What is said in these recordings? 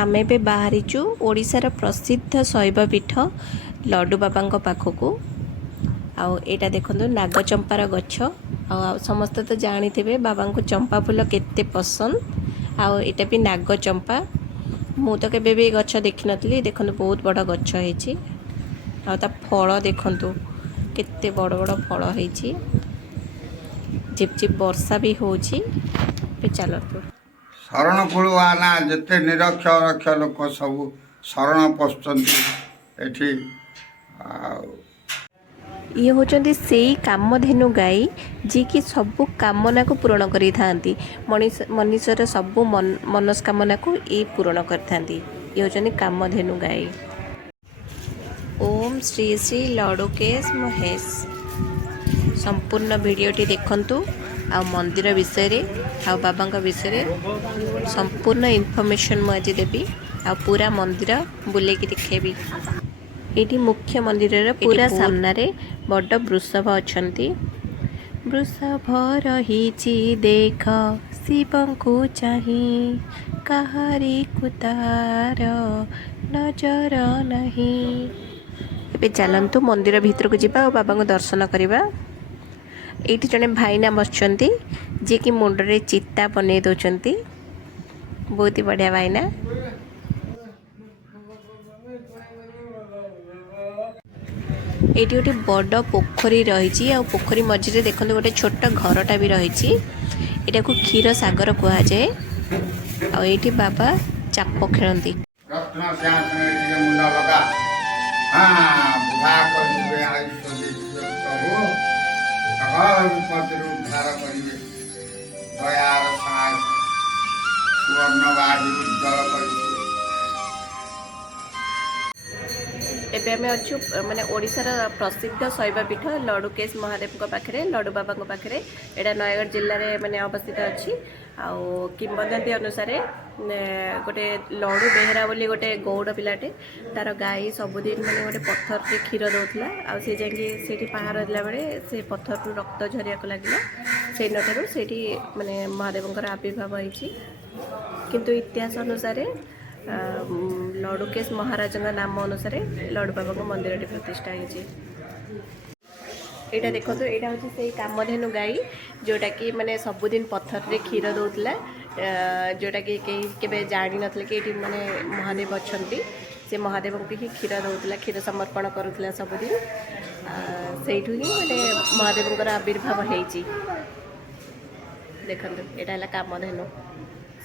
आमे भी बाहरीचु ओडिशार प्रसिद्ध शैवपीठ लड्डू बाबा पाखक आउ एटा देखंतु नागचंपार गछ आ समस्त तो जानिथिबे बाबा को चंपा फूल केते पसंद आउ एटा भी नागचंपा मु तो केबे भी गछ देखि नथली देखंतु बहुत बड़ गछ हेछि आ ता फल देखंतु केते बड़ बड़ फल हेछि झिप झिप वर्षा भी होछि पे चलतु शरण कूलवाना जिते निरक्षर रक्ष लोक सब शरण पशुंट एठी ये होचंती सेई कामधेनु गाई जी की सबु कामना को पूर्ण करी थांती मनुष्यर सबु मनस्कामना को ये पूर्ण कर थांती ये होचंती कामधेनु गाई। ओम श्री श्री लडुकेश महेश संपूर्ण वीडियोटी देखंतु आ मंदिर विषय रे आ बाबा विषय संपूर्ण इनफॉरमेशन मु आज देबी आ पूरा मंदिर बुले की दिखेबी। एटी मुख्य मंदिर पूरा सामने रे बड़ वृषभ अछंती वृषभ रहीची देख शिवं को चाही कहारी कुतार नजर नहीं। एबे चलंतु मंदिर भीतर को जिबा और बाबा को दर्शन करबा। एठी जने भाईना बसचंती जे कि मुंडरे चित्ता बनै दोचंती बहुत ही बढ़िया भाईना। एटी गोटे बड़ पोखरी रही आ पोखरी मझे देखते गोटे छोट घरटा भी रही एटा को क्षीर सागर कह जाए आठी बाबा चाप खेलती। एबे आमे अच्छु माने ओडिशार प्रसिद्ध शैवपीठ लडुकेश महादेव पाखे लडू बाबा पाखे एटा नयगढ़ जिले में माने अवस्थित अच्छी आउ किंवदंती अनुसार गोटे लडू बेहरा बोली गोटे गौड़ पिलाटे तार गाई सबुदिन माने गोटे पत्थर से क्षीर दौला आ से जाकि पहाड़ दिला बेले से पत्थर रक्त झरिया लगे से नठारू से माने महादेव आविर्भाव होती किंतु इतिहास अनुसार लडुकेश महाराज नाम अनुसार लडू बाबा को मंदिर प्रतिष्ठा होती। यहाँ देखो यहाँ हूँ से कामधेनु गाई जोटा कि माने सबुदिन पत्थर रे क्षीर दौला जोटा कि कहीं जानी नथिले कि ये माने महादेव अच्छा से महादेव को ही क्षीर दौला क्षीर समर्पण करुला सबुदिन से ही माने महादेव आविर्भाव होती। देखो यहाँ है कामधेनु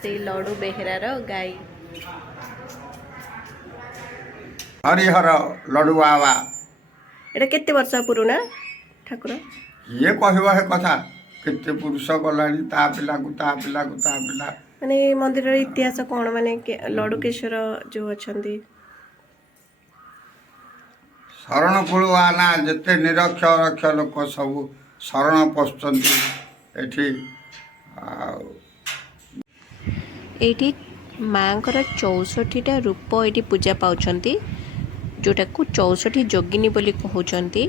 से लडू बेहेरार गाई हरिहर लडू बाबा एटा केते वर्ष पुराना ठाकुर ये कहवा है कथा केते पुरुष गलानी ता पिला माने मंदिर इतिहास कौन माने लडुकेश्वर जो अछंती शरण कूलवाना जिते निरक्षर रक्ष लोक सब शरण पशुंट एठी एठी माँकर 64टा रूप ये पूजा पाउछंती जोटा को 64 जोगिनी बोली कहउछंती।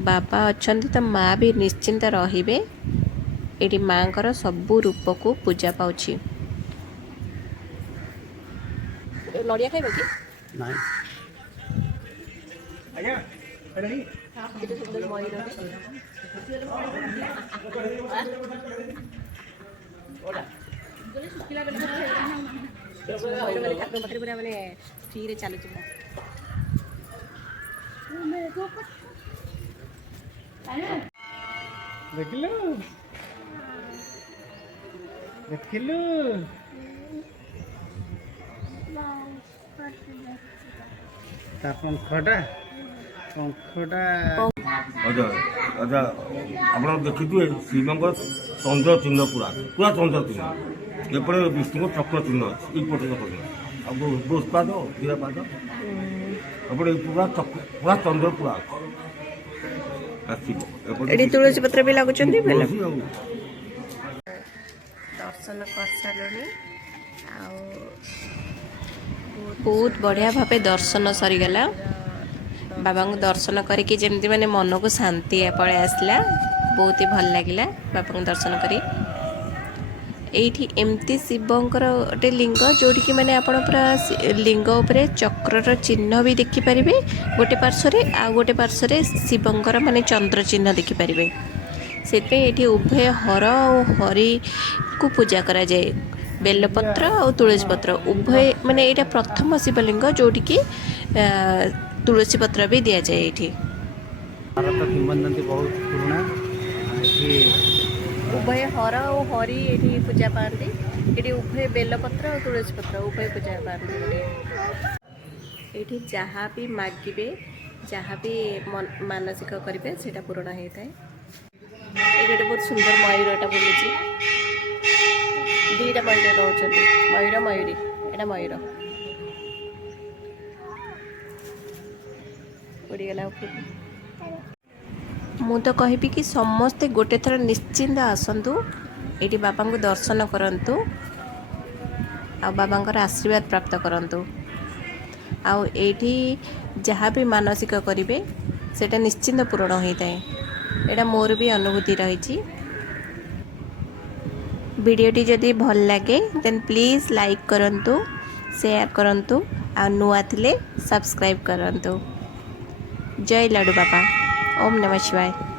बाबा अछंती तो माँ भी निश्चिंत रहिबे एठी माँकर सबु रूप को पूजा पाउछि। नड़िया खाइबो कि नहीं आज्ञा रेडी केते सुंदर मयूर ओला सुखिला पूरा माने फ्री रे चालू देखिलु देखिलु ता पंखटा अच्छा अच्छा आप देखिए शिव चंद्र चिन्ह पूरा पूरा चंद्र चिन्ह एपटे विष्णु चक्र चिन्ह अच्छे ये पटे चक्र पुष्पाद हीरापाद एपटे पूरा पूरा चंद्र पूरा एडी तुलसी पत्र भी लागु चंदी बेला दर्शन कर सालनी बहुत बढ़िया भावे दर्शन सरीगला बाबा को दर्शन करके जमती माने मन को शांति पड़े आसला बहुत ही भल लगिला बाबा को दर्शन करी ଏଇଠି ଏମିତି ଶିବଙ୍କର ଗୋଟେ ଲିଙ୍ଗ ଯୋଉଠିକି ମାନେ ଆପଣ ପୁରା ଲିଙ୍ଗ ଉପରେ ଚକ୍ରର ଚିହ୍ନ ବି ଦେଖିପାରିବେ ଗୋଟେ ପାର୍ଶ୍ୱରେ, ଆଉ ଗୋଟେ ପାର୍ଶ୍ୱରେ ଶିବଙ୍କର ମାନେ ଚନ୍ଦ୍ର ଚିହ୍ନ ଦେଖିପାରିବେ। ସେଥିପାଇଁ ଏଠି ଉଭୟ ହର ଆଉ ହରିକୁ ପୂଜା କରାଯାଏ। ବେଲପତ୍ର ଆଉ ତୁଳସୀ ପତ୍ର ଉଭୟ, ମାନେ ଏଇଟା ପ୍ରଥମ ଶିବଲିଙ୍ଗ ଯୋଉଠିକି ତୁଳସୀ ପତ୍ର ବି ଦିଆଯାଏ ଏଇଠି। ଭାରତ କିମ୍ବଦନ୍ତୀ ବହୁତ ପୁରୁଣା। ଏଠି ଉଭୟ ହର ଆଉ ହରି ଏଠି ପୂଜା ପାଆନ୍ତି। ଏଠି ଉଭୟ ବେଲପତ୍ର ଆଉ ତୁଳସୀ ପତ୍ର ଉଭୟ ପୂଜା ପାଆନ୍ତି ଏଠି। ଏଠି ଯାହା ବି ମାଗିବେ, ଯାହା ବି ମାନସିକ କରିବେ ସେଇଟା ପୂରଣ ହେଇଥାଏ। ଏଠି ଗୋଟେ ବହୁତ ସୁନ୍ଦର ମୟୂରଟା ବୁଲୁଛି। ଦୁଇଟା ମୟୂର ରହୁଛନ୍ତି, ମୟୂର ମୟୂରୀ। ଏଇଟା ମୟୂର ଉଡ଼ିଗଲା ଉପରକୁ। ମୁଁ ତ କହିବି କି ସମସ୍ତେ ଗୋଟେ ଥର ନିଶ୍ଚିନ୍ତ ଆସନ୍ତୁ, ଏଠି ବାବାଙ୍କୁ ଦର୍ଶନ କରନ୍ତୁ ଆଉ ବାବାଙ୍କର ଆଶୀର୍ବାଦ ପ୍ରାପ୍ତ କରନ୍ତୁ। ଆଉ ଏଇଠି ଯାହା ବି ମାନସିକ କରିବେ ସେଇଟା ନିଶ୍ଚିନ୍ତ ପୂରଣ ହୋଇଥାଏ। ଏଇଟା ମୋର ବି ଅନୁଭୂତି ରହିଛି। ଭିଡ଼ିଓଟି ଯଦି ଭଲ ଲାଗେ ଦେନ୍ ପ୍ଲିଜ୍ ଲାଇକ୍ କରନ୍ତୁ, ସେୟାର କରନ୍ତୁ ଆଉ ନୂଆ ଥିଲେ ସବସ୍କ୍ରାଇବ୍ କରନ୍ତୁ। ଜୟ ଲଡ଼ୁ ବାବା। ओम नमः शिवाय।